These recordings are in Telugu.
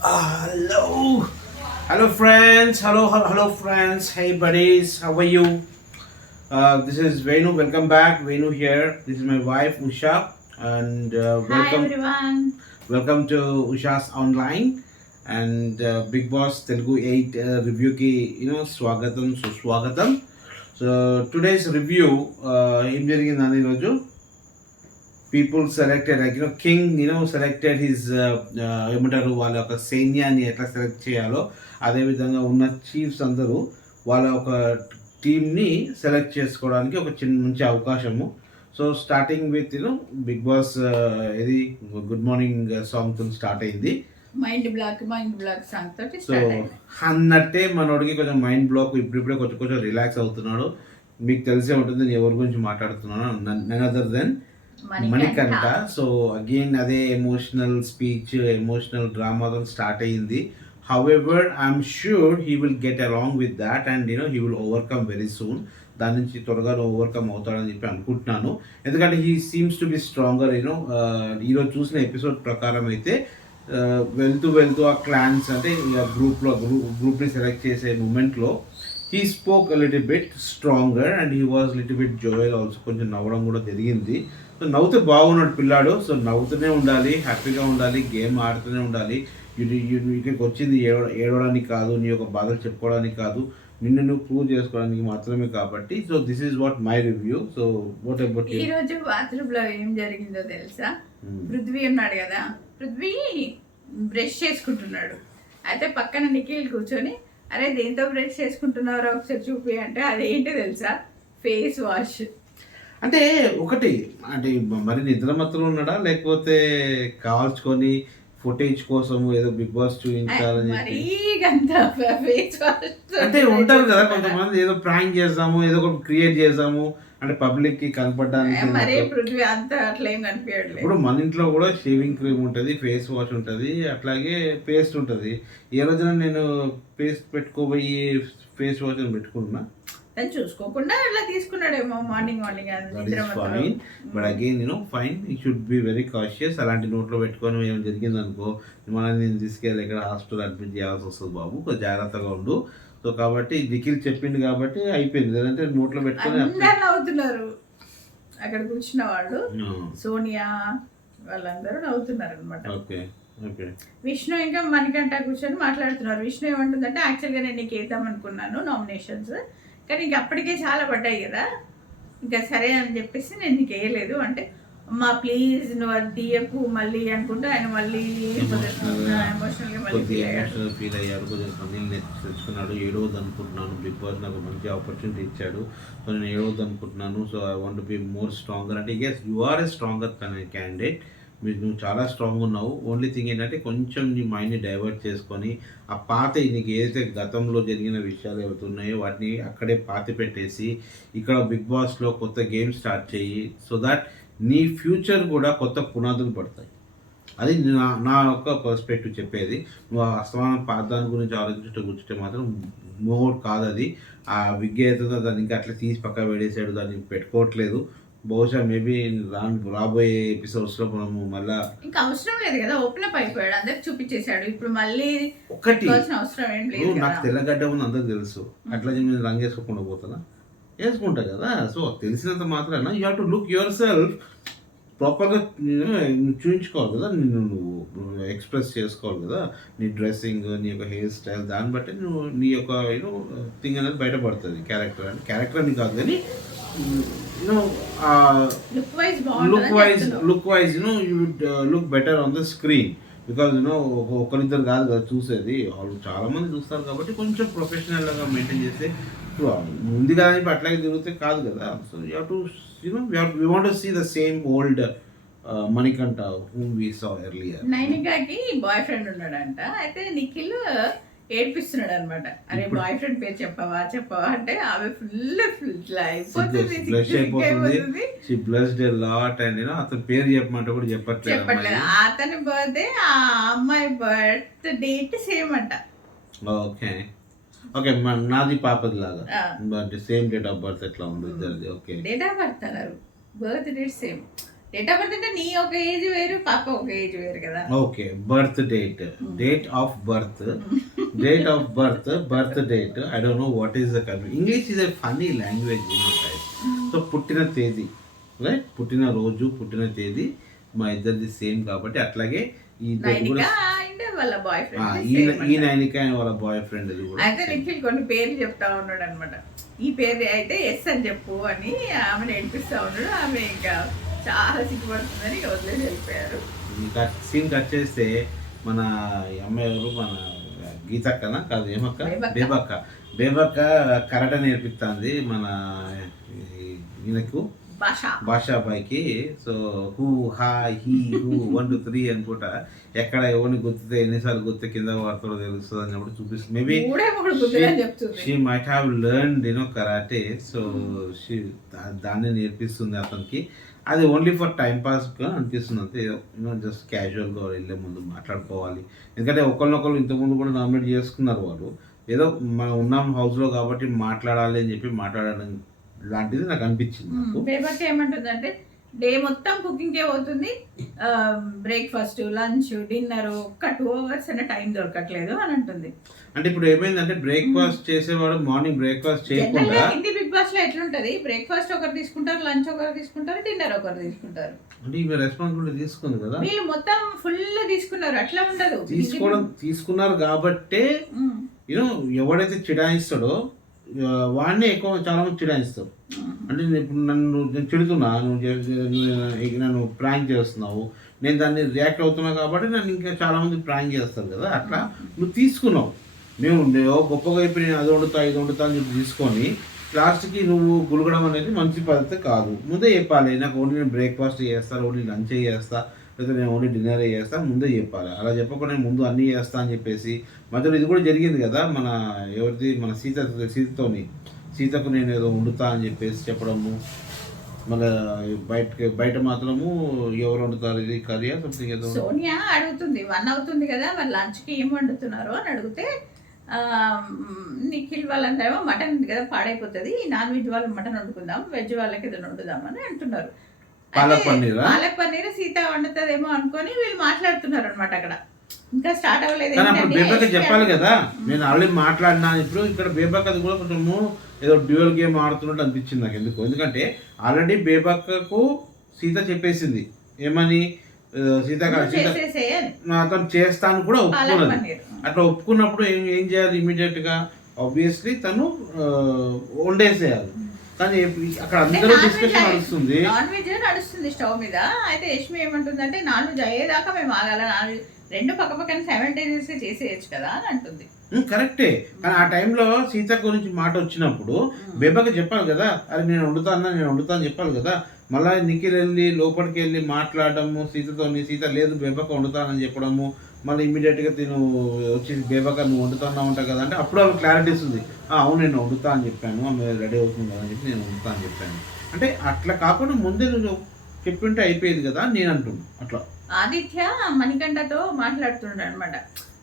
Hello, hello friends, hello friends. Hey buddies, how are you? This is Venu. Welcome back, Venu here. This is my wife Usha, and Hi everyone. welcome to Usha's online and Big Boss Telugu 8 review ki స్వాగతం సుస్వాగతం. So today's review ఏం జరిగిందని ఈరోజు people selected like king selected his ఏమంటారు వాళ్ళ యొక్క సైన్యాన్ని ఎట్లా సెలెక్ట్ చేయాలో అదేవిధంగా ఉన్న చీఫ్స్ అందరూ వాళ్ళ ఒక టీమ్ని సెలెక్ట్ చేసుకోవడానికి ఒక మంచి అవకాశము. So starting with Bigg Boss ఇది గుడ్ మార్నింగ్ సాంగ్తో స్టార్ట్ అయింది. మైండ్ బ్లాక్ సాంగ్ తోటి సో అన్నట్టే మనోడికి కొంచెం మైండ్ బ్లాక్ ఇప్పుడిప్పుడే కొంచెం కొంచెం రిలాక్స్ అవుతున్నాడు. మీకు తెలిసే ఉంటుంది నేను ఎవరి గురించి మాట్లాడుతున్నాను, none other than Manikanta. So again అదే ఎమోషనల్ స్పీచ్ ఎమోషనల్ డ్రామాతో స్టార్ట్ అయ్యింది. However I'm sure he will get along with that and he will overcome very soon. దాని నుంచి త్వరగా ఓవర్కమ్ అవుతాడని చెప్పి అనుకుంటున్నాను. ఎందుకంటే he seems to be stronger. ఈరోజు చూసిన ఎపిసోడ్ ప్రకారం అయితే వెళ్తూ ఆ క్లాన్స్ అంటే గ్రూప్ని సెలెక్ట్ చేసే మూమెంట్లో he spoke little bit stronger and he was little bit Joel also. కొంచెం నవ్వడం కూడా జరిగింది. సో నవ్వుతూ బాగున్నాడు పిల్లాడు. సో నవ్వుతూనే ఉండాలి, హ్యాపీగా ఉండాలి, గేమ్ ఆడుతూనే ఉండాలి. ఇక్కడికి వచ్చింది ఏడవడానికి కాదు, నీ యొక్క బాధలు చెప్పుకోవడానికి కాదు, నిన్ను నువ్వు ప్రూవ్ చేసుకోవడానికి మాత్రమే. కాబట్టి so this is what my review. So what about ఈ రోజు బాత్రూమ్ లో ఏం జరిగిందో తెలుసా? పృథ్వీ ఉన్నాడు కదా, పృథ్వీ బ్రష్ చేసుకుంటున్నాడు. అయితే పక్కన నిఖిల్ కూర్చొని అరే దేంతో బ్రష్ చేసుకుంటున్నారో ఒకసారి చూపి అంటే అదేంటి తెలుసా? Face wash. అంటే ఒకటి అంటే మరి నిద్ర మత్తులో ఉన్నాడా లేకపోతే కాల్చుకొని ఫుటేజ్ కోసం ఏదో బిగ్ బాస్ చూపించాలని అంటే ఉంటారు కదా కొంతమంది, ఏదో ప్రాంక్ చేద్దాము, ఏదో ఒకటి క్రియేట్ చేద్దాము అంటే పబ్లిక్ కి కనపడడానికి. ఇప్పుడు మన ఇంట్లో కూడా షేవింగ్ క్రీమ్ ఉంటుంది, ఫేస్ వాష్ ఉంటుంది, అట్లాగే పేస్ట్ ఉంటుంది. ఏ రోజున నేను పేస్ట్ పెట్టుకోబోయి ఫేస్ వాష్ అని పెట్టుకుంటున్నా, చూసుకోకుండా అలా తీసుకున్నాడేమో morning but again fine you should be very cautious. అలాంటి నోట్లో పెట్టుకొని ఏమైనా జరిగింది అనుకో మనల్ని నేను తీసుకెళ్ళి ఇక్కడ హాస్పిటల్ అడ్మిట్ చేయాల్సి వస్తుంది బాబు, కొంచెం జాగ్రత్తగా ఉండు. సో కాబట్టి నిఖిల్ చెప్పింది కాబట్టి అయిపోయింది, లేదంటే నోట్లో పెట్టుకొని నవ్వుతున్నారు అక్కడ కూర్చున్న వాళ్ళు. సోనియా వాళ్ళందరూ నవ్వుతున్నారు అనమాట. Okay okay. విష్ణు ఇంకా మణికంఠ కూర్చొని మాట్లాడుతున్నారు. విష్ణు ఏమంటుందంటే యాక్చువల్గా నేను నీకు వేద్దాం అనుకున్నాను నామినేషన్స్, కానీ ఇంక అప్పటికే చాలా పడ్డాయి కదా, ఇంకా సరే అని చెప్పేసి నేను నీకు వేయలేదు అంటే అమ్మా ప్లీజ్ నువ్వు అది తీయకు మళ్ళీ అనుకుంటే ఆయన మళ్ళీ ఎమోషనల్ ఫీల్ అయ్యాడు, కొంచెం కన్నీళ్ళు తెచ్చుకున్నాడు. ఏడవద్దు అనుకుంటున్నాను, బిగ్ బాస్ నాకు మంచి ఆపర్చునిటీ ఇచ్చాడు, సో నేను ఏడవద్దు అనుకుంటున్నాను. So I want be more stronger అంటే yes you are a stronger candidate, నువ్వు చాలా స్ట్రాంగ్ ఉన్నావు. ఓన్లీ థింగ్ ఏంటంటే కొంచెం నీ మైండ్ని డైవర్ట్ చేసుకొని ఆ పాత నీకు ఏదైతే గతంలో జరిగిన విషయాలు ఏవైతున్నాయో వాటిని అక్కడే పాతి పెట్టేసి ఇక్కడ బిగ్ బాస్లో కొత్త గేమ్ స్టార్ట్ చేయి. సో దట్ నీ ఫ్యూచర్ కూడా కొత్త పునాదులు పడతాయి. అది నా యొక్క పర్స్పెక్టివ్ చెప్పేది. నువ్వు ఆ అస్తమానం పాదాన్ని గురించి ఆలోచించుతూ కూర్చుంటే మాత్రం మోడ్ కాదు అది. ఆ విగ్ అవుతుందో దాన్ని ఇంకా అట్లా తీసి పక్క వేడేసాడు, దాన్ని పెట్టుకోవట్లేదు. బహుశా మేబీ రాబోయే ఎపిసోడ్స్లో మనము మళ్ళీ ఇంకా అవసరం లేదు కదా, ఓపెన్ అప్ అయిపోయాడు, అందరికి చూపించేశాడు. ఇప్పుడు మళ్ళీ ఒకటి అవసరం ఏం లేదు. నాకు తెల్లగడ్డ ఉంది అందరికి తెలుసు, అట్లా నేను రంగు వేసుకోకుండా పోతానా? వేసుకుంటా కదా. సో తెలిసినంత మాత్రాన you have to look your self ప్రాపర్గా చూపించుకోవాలి కదా, నిన్ను నువ్వు ఎక్స్ప్రెస్ చేసుకోవాలి కదా, నీ డ్రెస్సింగ్, నీ యొక్క హెయిర్ స్టైల్, దాన్ని బట్టి నువ్వు నీ యొక్క థింగ్ అనేది బయటపడుతుంది. క్యారెక్టర్ అని కాదు కానీ look wise you would look better on the screen. Because ఒకరిద్దరు కాదు కదా చూసేది, వాళ్ళు చాలామంది చూస్తారు కాబట్టి కొంచెం ప్రొఫెషనల్గా మెయింటైన్ చేస్తే ముందు కానీ అట్లాగే తిరిగితే కాదు కదా. So you have to we want to see the same old Manikanta whom we saw earlier. నైనికాకి బాయ్ ఫ్రెండ్ ఉన్నాడంట. అయితే నిఖిల్ ఏడ్పిస్తున్నాడు అనమాట, అరే బాయ్ ఫ్రెండ్ పేరు చెప్పవా అంటే ఆమె ఫుల్ అయిపోతుంది, అతని పేరు చెప్పమంటే కూడా చెప్పట్లేదు. అతని బర్త్డే ఆ అమ్మాయి బర్త్ డేట్ సేమ్ అంట. ఓకే ఓకే, నాది పాపది లాగా అంటే సేమ్ డేట్ ఆఫ్ బర్త్ ఎట్లా ఉంది ఇద్దరిది? ఓకే డేట్ ఆఫ్ బర్త్ అన్నారు, birth date same. Date of birth అంటే నీ ఒక ఏజ్ వేరు, పాప ఒక ఏజ్ వేరు కదా. Okay, birth date, date of birth, date of birth, birth date. I don't know what is the confusion. English is a funny language. So పుట్టిన తేదీ, రైట్, పుట్టిన రోజు, పుట్టిన తేదీ మా ఇద్దరిది సేమ్ కాబట్టి అట్లాగే ఈ నైనిక అండ్ వాళ్ళ బాయ్ ఈ నైనిక అండ్ వాళ్ళ బాయ్ ఫ్రెండ్ అయితే నిఖిల్ కొన్ని పేర్లు చెప్తా ఉన్నాడు అనమాట. ఈ పేరు అయితే ఎస్ అని చెప్పు అని ఆమె నేర్పిస్తా ఉన్నాడు. ఆమె ఇంకా చాలా సిగ్గుపడుతుందని వదిలేసి వెళ్ళిపోయారు. ఇంకా సీన్ కట్ చేస్తే మన అమ్మాయి ఎవరు, మన గీతక్కనా కాదు, ఏమక్క, బేబక్క కరాటే నేర్పిస్తుంది మన ఈయనకు, భాషా అబ్బాయికి. సో హూ హా హీ హూ 1 2 3 అనుకుంటా, ఎక్కడ ఎవరిని గుర్తితే ఎన్నిసార్లు గుర్తే కింద వాడతాడో తెలుస్తుంది అన్నప్పుడు చూపిస్తుంది. Maybe she might have learned karate. So she దాన్ని నేర్పిస్తుంది అతనికి. అది ఓన్లీ ఫర్ టైం పాస్గా అనిపిస్తుంది అంతే. జస్ట్ క్యాజువల్గా వెళ్ళే ముందు మాట్లాడుకోవాలి. ఎందుకంటే ఒకరినొకరు ఇంతకుముందు కూడా నామినేట్ చేసుకున్నారు వాళ్ళు. ఏదో మనం ఉన్నాం హౌస్లో కాబట్టి మాట్లాడాలి అని చెప్పి మాట్లాడడం లాంటిది నాకు అనిపించింది. పేపర్కి ఏమంటుందంటే డే మొత్తం కుకింగ్కే పోతుంది, బ్రేక్ఫాస్ట్, లంచ్, డిన్నర్, ఒక్క 2 hours అనే టైం దొరకట్లేదు అని అంటుంది. అంటే ఇప్పుడు ఏమైందంటే బ్రేక్ఫాస్ట్ చేసేవాడు మార్నింగ్ బ్రేక్ఫాస్ట్ చేయకుండా, హిందీ బిగ్ బాస్ లో ఎట్లుంటది, బ్రేక్ఫాస్ట్ ఒకరు తీసుకుంటారు, లంచ్ ఒకరు తీసుకుంటారు, డిన్నర్ ఒకరు తీసుకుంటారు. అంటే ఈమె రెస్పాన్సిబిలిటీ తీసుకుంది కదా, వీళ్ళు మొత్తం ఫుల్ తీసుకున్నారు. అట్లా ఉండదు. తీసుకున్నారు కాబట్టే యూనో ఎవడైతే చిడాయిస్తాడో వాడిని ఎక్కువ చాలా మంది చిడాయిస్తారు. అంటే ఇప్పుడు నేను చిడుతున్నా, నన్ను ప్రాంక్ చేస్తున్నావు, నేను దాన్ని రియాక్ట్ అవుతున్నా కాబట్టి నన్ను ఇంకా చాలా మంది ప్రాంక్ చేస్తారు కదా. అట్లా నువ్వు తీసుకున్నావు, మేము గొప్పగా అయిపోయి నేను అది వండుతా ఇది వండుతా అని చెప్పి తీసుకొని లాస్ట్కి నువ్వు గులగడం అనేది మంచి పద్ధతి కాదు. ముందే చెప్పాలి, నాకు ఓన్లీ నేను బ్రేక్ఫాస్ట్ చేస్తా, ఓన్లీ లంచ్ చేస్తా, లేదా నేను ఓన్లీ డిన్నర్ చేస్తా, ముందే చెప్పాలి. అలా చెప్పకుండా నేను ముందు అన్నీ చేస్తా అని చెప్పేసి మధ్యలో ఇది కూడా జరిగింది కదా, మన ఎవరిది, మన సీతకు నేను ఏదో వండుతా అని చెప్పేసి చెప్పడము. మళ్ళీ బయట మాత్రము ఎవరు వండుతారు ఇది కర్రీ సంథింగ్ ఏదో. సోనియా అడుగుతుంది 1 అవుతుంది కదా మరి లంచ్కి ఏం వండుతున్నారు అని అడిగితే నిఖిల్ వాళ్ళందరేమో మటన్ ఉంది కదా పాడైపోతుంది, నాన్ వెజ్ వాళ్ళు మటన్ వండుకుందాం, వెజ్ వాళ్ళకి ఏదైనా వండుదాం అని అంటున్నారు. పాలక్ పన్నీర్ సీత వండుతుందేమో అనుకొని వీళ్ళు మాట్లాడుతున్నారు అనమాట. అక్కడ ఇంకా స్టార్ట్ అవ్వలేదు. బేబక్క చెప్పాలి కదా, నేను ఆల్రెడీ మాట్లాడినా. ఇప్పుడు ఇక్కడ బేబక్క అది కూడా కొంచెము ఏదో డ్యూయల్ గేమ్ ఆడుతున్నట్టు అనిపించింది నాకు. ఎందుకంటే ఆల్రెడీ బేబక్కకు సీత చెప్పేసింది ఏమని, సీత అతను చేస్తాను కూడా ఒప్పుకున్నది. అట్లా ఒప్పుకున్నప్పుడు ఏం చేయాలి, ఇమీడియట్ గా ఆబ్వియస్లీ తను వండేసేయాలి. కానీ అక్కడ అందరూ డిస్కషన్ నడుస్తుంది, నాన్ వెజ్ నడుస్తుంది స్టవ్ మీద. అయితే యష్మి ఏమంటుందంటే నాన్ వెజ్ అయ్యేదాకా మేము ఆగాల, నాన్ వెజ్ 2 పక్కన సైమల్టేనియస్ చేసేయచ్చు కదా అని అంటుంది. కరెక్టే. కానీ ఆ టైంలో సీత గురించి మాట వచ్చినప్పుడు బేబకి చెప్పాలి కదా, అది నేను వండుతా అని చెప్పాలి కదా. మళ్ళీ నిఖిల్ వెళ్ళి లోపలికి వెళ్ళి మాట్లాడడము సీతతో, సీత లేదు బేబక్క వండుతానని చెప్పడము, మళ్ళీ ఇమీడియట్గా తిను వచ్చి బేబక్క నువ్వు వండుతున్నావు ఉంటావు కదా అంటే అప్పుడు అవి క్లారిటీ ఇస్తుంది. అవును నేను వండుతా అని చెప్పాను, ఆమె రెడీ అవుతుంది కదా అని చెప్పి నేను వండుతా అని చెప్పాను. అంటే అట్లా కాకుండా ముందే నువ్వు చెప్పింటే అయిపోయేది కదా అని నేను అంటున్నాను. అట్లా ఆదిత్య మణికంఠతో మాట్లాడుతున్నాడు అనమాట,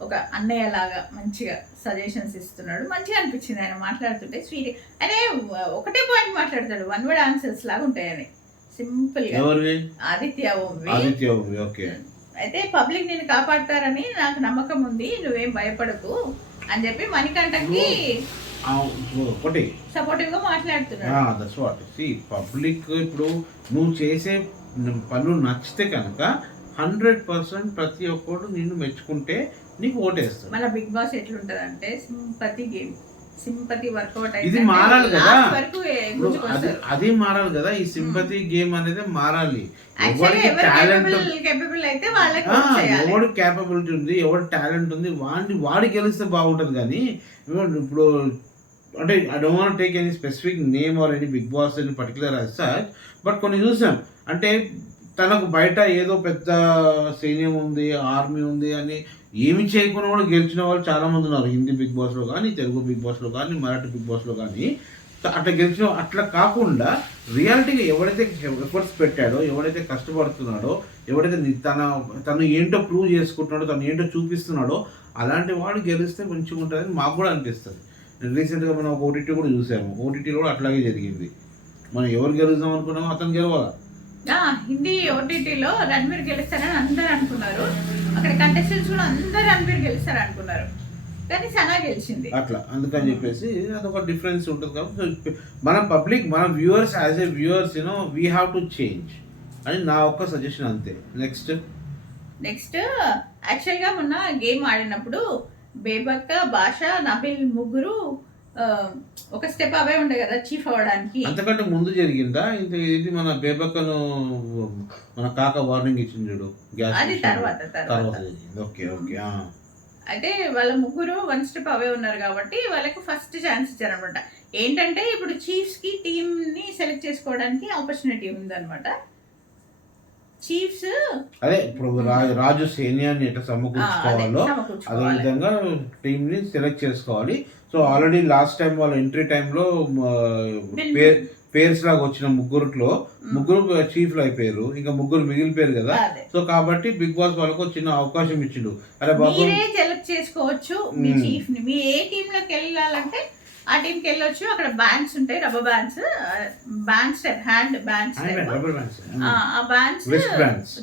ఒక అన్నయ్య లాగా మంచిగా సజెషన్స్ ఇస్తున్నాడు. మంచిగా అనిపించింది ఆయన మాట్లాడుతుంటే. స్వీట్ అనే ఒకటే పాయింట్ మాట్లాడతాడు, 1 word ఆన్సర్స్ లాగా ఉంటాయని సింపుల్ గా. ఆదిత్య ఓంవి. ఓకే. అయితే పబ్లిక్ నేను కాపాడతారని నాకు నమ్మకం ఉంది, నువ్వేం భయపడకు అని చెప్పి మణికంఠకి సపోర్టివ్ గా మాట్లాడుతున్నాడు. పబ్లిక్ ఇప్పుడు నువ్వు చేసే పనులు నచ్చితే కనుక 100% ప్రతి ఒక్కరు నిన్ను మెచ్చుకుంటే నీకు ఓటేస్తారు. మన బిగ్ బాస్ ఎట్లుంటదంటే సింపతి వర్కౌట్ ఇది మారాలి కదా, అది మారాలి కదా. ఈ సింపతి గేమ్ అనేది మారాలి. ఎవరికి ఎవడు క్యాపబిలిటీ ఉంది, ఎవడు టాలెంట్ ఉంది వాడి గెలిస్తే బాగుంటుంది. కానీ ఇప్పుడు అంటే I don't want take any specific name or any Bigg Boss any particular as such, but కొన్ని చూసాం. అంటే తనకు బయట ఏదో పెద్ద సైన్యం ఉంది, ఆర్మీ ఉంది అని ఏమి చేయకుండా కూడా గెలిచిన వాళ్ళు చాలా మంది ఉన్నారు. హిందీ బిగ్ బాస్లో కానీ, తెలుగు బిగ్ బాస్లో కానీ, మరాఠీ బిగ్ బాస్లో కానీ. అట్లా గెలిచిన అట్లా కాకుండా రియాలిటీగా ఎవడైతే ఎఫర్ట్స్ పెట్టాడో, ఎవడైతే కష్టపడుతున్నాడో, ఎవడైతే తను ఏంటో ప్రూవ్ చేసుకుంటున్నాడో, తను ఏంటో చూపిస్తున్నాడో అలాంటి వాడు గెలిస్తే మంచిగా ఉంటుందని మాకు కూడా అనిపిస్తుంది. రీసెంట్గా మనం ఒక ఓటీటీ కూడా చూసాము. ఓటీటీలో కూడా అట్లాగే జరిగింది. మనం ఎవరు గెలుద్దాం అనుకున్నామో అతను గెలవాలి. హిందీ ఓటీటీలో రణ్వీర్ గెలుస్తారని అందరు అనుకున్నారు. అక్కడ కంటెస్టెంట్స్ కూడా అందరు రణ్వీర్ గెలుస్తారు అనుకున్నారు, కానీ సనా గెలిచింది. అట్లా అందుకని చెప్పేసి అదొక డిఫరెన్స్ ఉంటుంది కాబట్టి మన పబ్లిక్, మన viewers, as a viewers we have to change అని నా ఒక్క సజెషన్ అంతే. నెక్స్ట్ యాక్చువల్గా మొన్న గేమ్ ఆడినప్పుడు బేబక్క, భాష, నబిల్ ముగ్గురు ఒక స్టెప్ అవే ఉండే కదా చీఫ్ అవ్వడానికి. అంతకంటే ముందు జరిగిందా ఇది? మన బేబక్కను మన కాక వార్నింగ్ ఇచ్చింది చూడు, అది తర్వాత ఓకే ఓకే. అయితే వాళ్ళ ముగ్గురు 1 స్టెప్ అవే ఉన్నారు కాబట్టి వాళ్ళకు ఫస్ట్ ఛాన్స్ ఇచ్చారనమాట. ఏంటంటే ఇప్పుడు చీఫ్స్ కి టీమ్ ని సెలెక్ట్ చేసుకోవడానికి ఆపర్చునిటీ ఉందన్నమాట. చీఫ్స్ అదే ఇప్పుడు రాజు సైన్యాన్ని ఎట్లా సమకూర్చుకోవాలో అదే విధంగా టీమ్ ని సెలెక్ట్ చేసుకోవాలి. సో ఆల్రెడీ లాస్ట్ టైం వాళ్ళ ఎంట్రీ టైంలో పేర్స్ లాగా వచ్చిన ముగ్గురులో ముగ్గురు చీఫ్లు అయిపోయారు, ఇంకా ముగ్గురు మిగిలిపోయారు కదా. సో కాబట్టి బిగ్ బాస్ వాళ్ళకు చిన్న అవకాశం ఇచ్చిండు. అరే బాబు సెలెక్ట్ చేసుకోవచ్చు మీ చీఫ్ ని, మీ ఏ టీమ్ లోకి వెళ్ళాలంటే ఆ టీంకి వెళ్ళొచ్చు. అక్కడ బ్యాండ్స్ ఉంటాయి, రబ్బర్ బ్యాండ్స్ హ్యాండ్ బ్యాండ్స్, ఆ బ్యాండ్స్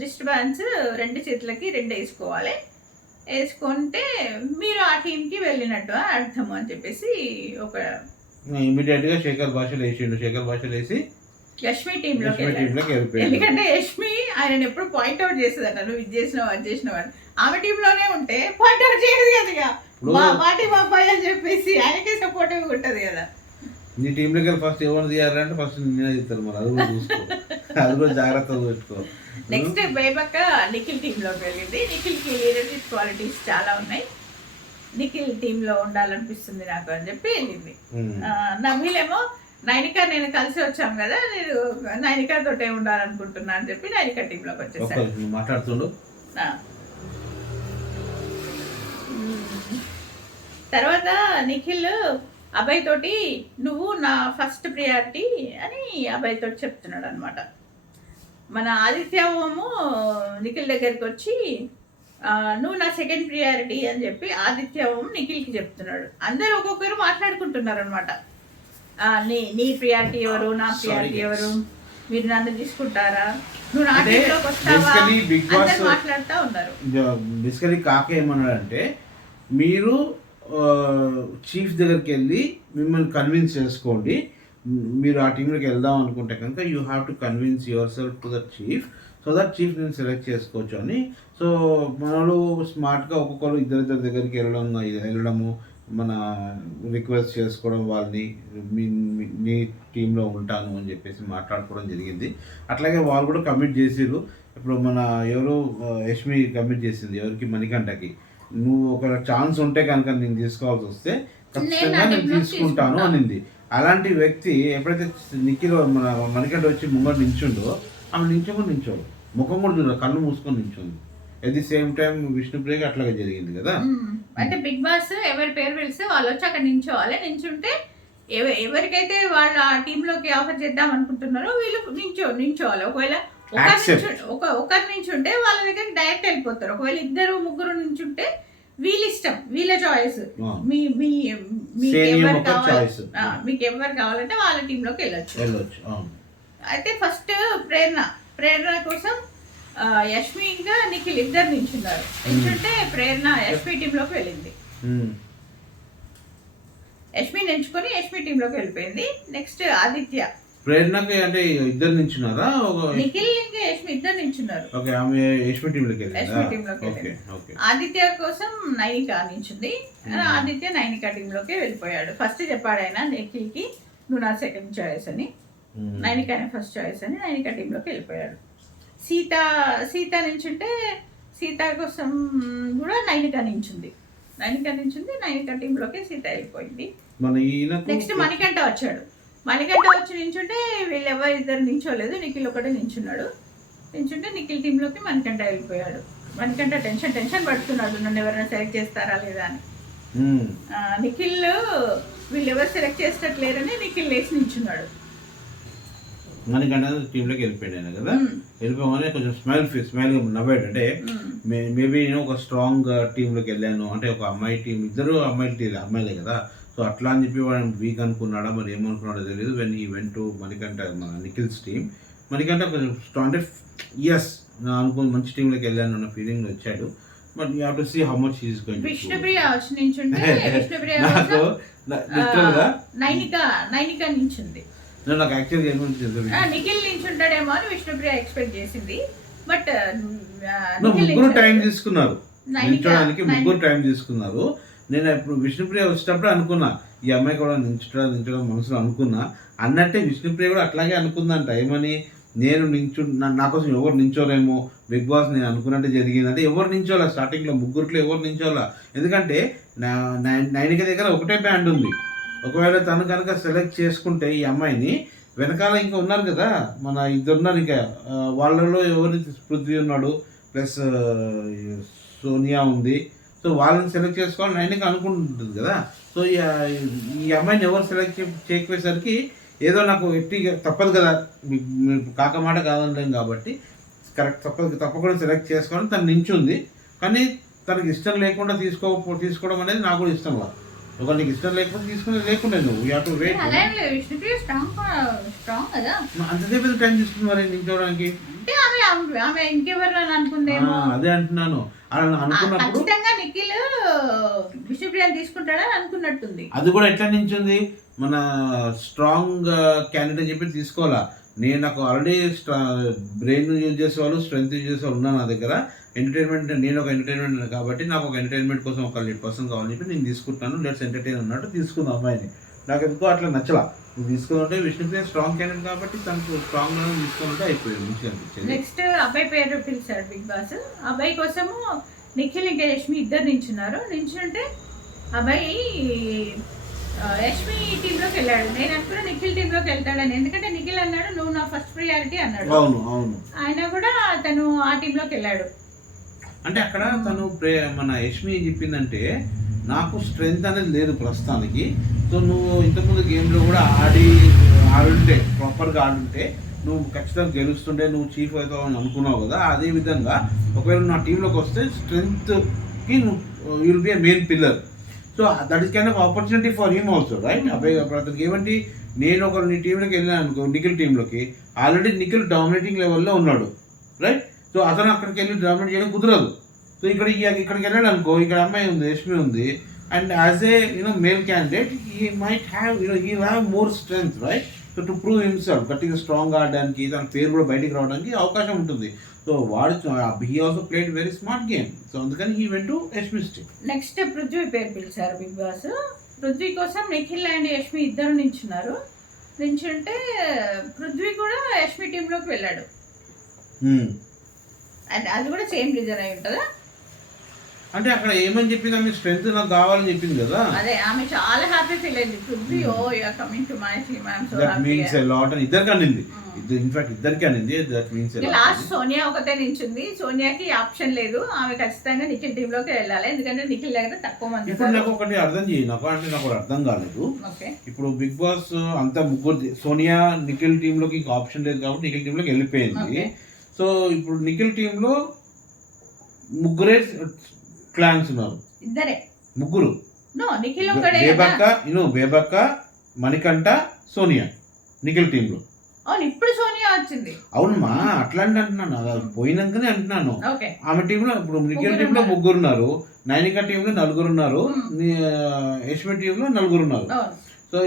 రిస్ట్ బ్యాండ్స్ 2 చేతులకి 2 వేసుకోవాలి. వేసుకుంటే మీరు ఆ టీంకి వెళ్ళినట్టు అర్థం అని చెప్పేసి ఒక ఇమీడియట్ గా శేఖర్ భాషలు వేసిండు. శేఖర్ భాషలు వేసి యష్మి టీంలోకి ఎందుకంటే యష్మి ఆయన ఎప్పుడు పాయింట్అవుట్ చేసేదట, నువ్వు ఇది చేసినావు అది చేసినావు అని. ఆమె టీంలోనే ఉంటే పాయింట్అవుట్ చేయదు కదా, వాటి బాబాయ్ అని చెప్పేసి ఆయనకే సపోర్టివ్ ఉంటది కదా. నీ టీంలోకి ఫస్ట్ ఎవరు తీయాలంటే ఫస్ట్ నేనే చెప్తాను, మరి అది కూడా చూసుకో, అది కూడా జాగ్రత్తగా పెట్టుకో. నెక్స్ట్ బేబక్క నిఖిల్ టీంలోకి వెళ్ళింది. నిఖిల్కి లీడర్షిప్ క్వాలిటీస్ చాలా ఉన్నాయి, నిఖిల్ టీంలో ఉండాలనిపిస్తుంది నాకు అని చెప్పి వెళ్ళింది. నబీలేమో నైనికా నేను కలిసి వచ్చాం కదా, నేను నైనికా తోటే ఉండాలనుకుంటున్నా అని చెప్పి నైనికా టీంలోకి వచ్చేసాను. మాట్లాడుతుండు. తర్వాత నిఖిల్ అభయ్ తోటి నువ్వు నా ఫస్ట్ ప్రియారిటీ అని అభయ్ తోటి చెప్తున్నాడు అనమాట. మన ఆదిత్య ఓము నిఖిల్ దగ్గరికి వచ్చి నువ్వు నా సెకండ్ ప్రియారిటీ అని చెప్పి ఆదిత్య ఓం నిఖిల్కి చెప్తున్నాడు. అందరూ ఒక్కొక్కరు మాట్లాడుకుంటున్నారు అనమాట. నీ ప్రియారిటీ ఎవరు, నా ప్రియారిటీ ఎవరు, మీరు నన్ను తీసుకుంటారా, నువ్వు నా టీంలోకి వస్తావా, అందరూ మాట్లాడుతూ ఉన్నారు. బేసికలీ కాక ఏమన్నాడంటే, మీరు చీఫ్ దగ్గరికి వెళ్ళి మిమ్మల్ని కన్విన్స్ చేసుకోండి, మీరు ఆ టీంలోకి వెళ్దాం అనుకుంటే కనుక you have to convince your self to the chief, so that chief నేను సెలెక్ట్ చేసుకోవచ్చు అని. సో మనలో స్మార్ట్గా ఒక్కొక్కరు ఇద్దరిద్దరి దగ్గరికి వెళ్ళడము, మన రిక్వెస్ట్ చేసుకోవడం, వాళ్ళని నీ టీంలో ఉంటాను అని చెప్పేసి మాట్లాడుకోవడం జరిగింది. అట్లాగే వాళ్ళు కూడా కమిట్ చేసిర్రు. ఇప్పుడు మన ఎవరు యష్మి కమిట్ చేసింది ఎవరికి, మణికంఠకి, నువ్వు ఒక ఛాన్స్ ఉంటే కనుక నేను తీసుకోవాల్సి వస్తే ఖచ్చితంగా నేను తీసుకుంటాను అనింది. అలాంటి వ్యక్తి ఎప్పుడైతే నిఖిల్ మన మణికంఠ వచ్చి ముంగడు నించుండో, ఆమె నించోడు, ముఖం కూడా చూడ, కళ్ళు మూసుకొని నించుంది. ఎట్ ది సేమ్ టైం విష్ణుప్రియకి అట్లాగే జరిగింది కదా. అంటే బిగ్ బాస్ ఎవరి పేరు పిలిస్తే వాళ్ళు వచ్చి అక్కడ నించోవాలి. నించుంటే ఎవరికైతే వాళ్ళ ఆ టీంలోకి ఆఫర్ చేద్దాం అనుకుంటున్నారో వీళ్ళు నించోవాలి. ఒకవేళ ఒకరి నుంచి ఉంటే వాళ్ళ దగ్గరికి డైరెక్ట్ వెళ్ళిపోతారు. ఒకవేళ 2 ముగ్గురు నుంచి ఉంటే వీళ్ళ ఇష్టం, వీళ్ళ చాయిస్. మీకు ఎవరు కావాలంటే వాళ్ళ టీంలోకి వెళ్ళొచ్చు. అయితే ఫస్ట్ ప్రేరణ కోసం యష్మి ఇంకా నిఖిల్ 2 నించున్నారు. నించుంటే ప్రేరణ యష్మి టీంలోకి వెళ్ళింది. యష్మి నించుకొని యష్మి టీంలోకి వెళ్ళిపోయింది. నెక్స్ట్ ఆదిత్య. ప్రేరణకి అంటే 2 నించున్నారా? నిఖిల్ ఇంకా యష్మి 2 నించున్నారు. ఓకే, ఆమె యష్మి టీంలోకి వెళ్ళింది. యష్మి టీంలోకి వెళ్ళింది. ఆదిత్య కోసం నైనిక నించుంది. ఆదిత్య నైనిక టీంలోకి వెళ్ళిపోయాడు. ఫస్ట్ చెప్పాడు ఆయన నిఖిల్కి, నువ్వు నా సెకండ్ చాయిస్ అని, నైనిక ఫస్ట్ చాయిస్ అని నైనిక టీంలోకి వెళ్ళిపోయాడు. సీత నించుంటే సీత కోసం కూడా నైనిక నించుంది. నైనిక టీంలోకి సీత వెళ్ళిపోయింది. నెక్స్ట్ మణికంఠ వచ్చాడు. మణికంఠ వచ్చి నించుంటే వీళ్ళు ఎవరు 2 నించోలేదు, నిఖిల్ ఒకటే నించున్నాడు. నించుంటే నిఖిల్ టీంలోకి మణికంఠ వెళ్ళిపోయాడు. మణికంఠ టెన్షన్ పడుతున్నాడు, నన్ను ఎవరైనా సెలెక్ట్ చేస్తారా లేదా అని. నిఖిల్ వీళ్ళు ఎవరు సెలెక్ట్ చేసేటట్లేరని నిఖిల్ లేచి నించున్నాడు. మణికంఠ టీంలోకి వెళ్ళిపోయాడు కదా. వెళ్ళిపోగానే కొంచెం స్మైల్ నవ్వాడు. అంటే మేబీ నేను ఒక స్ట్రాంగ్ టీంలోకి వెళ్ళాను, అంటే ఒక అమ్మాయి టీం, 2 అమ్మాయిలే కదా, సో అట్లా అని చెప్పి వాడు వీక్ అనుకున్నాడా మరి ఏమనుకున్నాడో తెలియదు. When he went to Manikanta మన నిఖిల్స్ టీమ్, మనకంటే కొంచెం స్ట్రాంగ్ అంటే ఎస్ నా అనుకుని మంచి టీంలోకి వెళ్ళాను అన్న ఫీలింగ్ వచ్చాడు. But you have to see how much is going to Vishnupriya నించుంటే విష్ణుప్రియ నాకు లిటరల్గా నైనిక నించుంది. నాకు యాక్చువల్గా ఏమనిపించింది నిఖిల్ నించుంటాడేమో అని విష్ణుప్రియ ఎక్స్పెక్ట్ చేసింది. బట్ ముగ్గురు టైం తీసుకున్నారు నిల్చోడానికి, ముగ్గురు టైం తీసుకున్నారు. నేను ఇప్పుడు విష్ణుప్రియ వచ్చేటప్పుడు అనుకున్నా ఈ అమ్మాయి కూడా నించడం మనసులో అనుకున్నా. అన్నట్టే విష్ణుప్రియ కూడా అట్లాగే అనుకుందంట. ఏమని నేను నా కోసం ఎవరు నించోరేమో బిగ్ బాస్ నేను అనుకున్నట్టు జరిగిందంటే ఎవరు నించోలా స్టార్టింగ్లో ముగ్గురిలో ఎవరు నించోలా. ఎందుకంటే నైనిక దగ్గర ఒకటే బ్యాండ్ ఉంది. ఒకవేళ తను కనుక సెలెక్ట్ చేసుకుంటే ఈ అమ్మాయిని వెనకాల ఇంకా ఉన్నారు కదా మన ఇద్దరు ఉన్నారు ఇంకా వాళ్ళలో ఎవరు పృథ్వీ ఉన్నాడు ప్లస్ సోనియా ఉంది. సో వాళ్ళని సెలెక్ట్ చేసుకోవాలని నైనిక అనుకుంటుంది కదా. సో ఈ అమ్మాయిని ఎవరు సెలెక్ట్ చేయకపోయేసరికి ఏదో నాకు తప్పదు కదా మీరు కాక మాట కాదనలేం కాబట్టి కరెక్ట్ తప్పకుండా సెలెక్ట్ చేసుకోవాలని తను నించుంది. కానీ తనకి ఇష్టం లేకుండా తీసుకోవడం అనేది నాకు కూడా ఇష్టం లేదు. ఒక నీకు ఇష్టం లేకపోతే లేకుండా నువ్వు యూ హావ్ టు వెయిట్. అంతసేపు టైం తీసుకుంది మరి నించోడానికి. అదే అంటున్నాను. అనుకున్నప్పుడు నిఖిల్ విష్ణుప్రియాని తీసుకుంటాడని అనుకున్నట్టుంది. అది కూడా ఎట్లా నించుంది మన స్ట్రాంగ్ క్యాండిడేట్ చెప్పి తీసుకోవాలా. నాకు ఆల్రెడీ బ్రెయిన్ యూజ్ చేసేవాళ్ళు స్ట్రెంగ్త్ యూజ్ చేసేవాళ్ళు ఉన్నా నా దగ్గర. ఎంటర్టైన్మెంట్ నేను ఒక ఎంటర్టైన్మెంట్ కాబట్టి నాకు ఒక ఎంటర్టైన్మెంట్ కోసం ఒక పర్సన్ కావాలని చెప్పి నేను తీసుకుంటాను. లెట్స్ ఎంటర్టైన్ అన్నట్టు తీసుకుందాం అమ్మాయిని. నాకు ఎందుకో అట్లా నచ్చలా. నువ్వు తీసుకుంటే విష్ణుప్రియ స్ట్రాంగ్ క్యాండిడేట్ కాబట్టి తనకు స్ట్రాంగ్ గా తీసుకుంటే అయిపోయింది, మంచిగా అనిపించింది. నెక్స్ట్ అబ్బాయి పేరు పిలిచాడు బిగ్ బాస్. అబ్బాయి కోసము నిఖిల్ ఇంకా యష్మి ఇద్దరు నించున్నారు. నించుంటే అబ్బాయి యష్మి టీంలోకి వెళ్ళాడు. నేను అనుకున్నా నిఖిల్ టీంలోకి వెళ్తాడని. ఎందుకంటే నిఖిల్ అన్నాడు నువ్వు నా ఫస్ట్ ప్రియారిటీ అన్నాడు. అవును అవును. ఆయన కూడా తను ఆ టీంలోకి వెళ్ళాడు. అంటే అక్కడ తను మన యష్మి ఏం చెప్పిందంటే నాకు స్ట్రెంగ్త్ అనేది లేదు ప్రస్తుతానికి. సో నువ్వు ఇంతకుముందు గేమ్లో కూడా ఆడుంటే ప్రాపర్గా ఆడుంటే నువ్వు ఖచ్చితంగా గెలుస్తుంటే నువ్వు చీఫ్ అవుతావు అని అనుకున్నావు కదా. అదేవిధంగా ఒకవేళ నా టీంలోకి వస్తే స్ట్రెంగ్త్కి నువ్వు will be a main pillar. So that is kind of opportunity for him also right. అబ్బాయి అతనికి ఏమంటే నేను ఒక నీ టీంలోకి వెళ్ళాను అనుకో నిఖిల్ టీంలోకి, ఆల్రెడీ నిఖిల్ డామినేటింగ్ లెవెల్లో ఉన్నాడు రైట్. సో అతను అక్కడికి వెళ్ళి డామినేట్ చేయడం కుదరదు. సో ఇక్కడికి వెళ్ళాడు అనుకో, ఇక్కడ అమ్మాయి ఉంది యష్మి ఉంది, and as a male candidate he might have he have more strength right. So to prove himself గట్టిగా స్ట్రాంగ్ ఆడడానికి తన పేరు కూడా బయటికి రావడానికి అవకాశం ఉంటుంది. సో వాడు he also played very smart game. So అందుకని he went to Yashmi team. Next Prithvi పేరు పిలిచారు బిగ్ బాస్. పృథ్వీ కోసం నిఖిల్ అండ్ యష్మి ఇద్దరు నించున్నారు. నించుంటే పృథ్వీ కూడా యష్మి టీంలోకి వెళ్ళాడు. అండ్ అది కూడా సేమ్ రీజన్ అయి ఉంటుందా? అంటే అక్కడ ఏమని చెప్పింది ఆమె స్ట్రెంగ్త్ నాకు కావాలని చెప్పింది కదా. అదే ఆమె చాలా హ్యాపీ ఫీల్ అయింది. Prithvi oh you are coming to my team I am so happy. That means a lot అని ఇద్దరికి అనింది. ఇన్ఫాక్ట్ ఇద్దరికి అనింది. That means a lot. Last Sonia ఒకతే నించుంది. సోనియాకి ఆప్షన్ లేదు. ఆమె ఖచ్చితంగా నిఖిల్ టీమ్ లోకి వెళ్ళాలి. ఎందుకంటే నిఖిల్ దగ్గర తక్కువ మంది. ఇప్పుడు నాకు ఒకటి అర్థం చేయి, నాకు అర్థం కాలేదు. ఇప్పుడు బిగ్ బాస్ అంతా ముగ్గురు సోనియా నిఖిల్ టీమ్ లోకి ఇంకా ఆప్షన్ లేదు కాబట్టి నిఖిల్ టీమ్ లోకి వెళ్ళిపోయింది. సో ఇప్పుడు నిఖిల్ టీమ్ లో ముగ్గురే క్లాన్స్ ఉన్నారు. ఇద్దరే ముగ్గురు. బేబక్క మణికంఠ సోనియా నిఖిల్ టీమ్ లో. ఇప్పుడు సోనియా వచ్చింది. అవునమ్మా అట్లాంటి అంటున్నాను, అది పోయినాకనే అంటున్నాను. ఆమె టీమ్ లో ఇప్పుడు నిఖిల్ టీమ్ లో ముగ్గురు ఉన్నారు, నైనిక టీమ్ లో నలుగురు ఉన్నారు, యష్మి టీమ్ లో నలుగురు ఉన్నారు. సో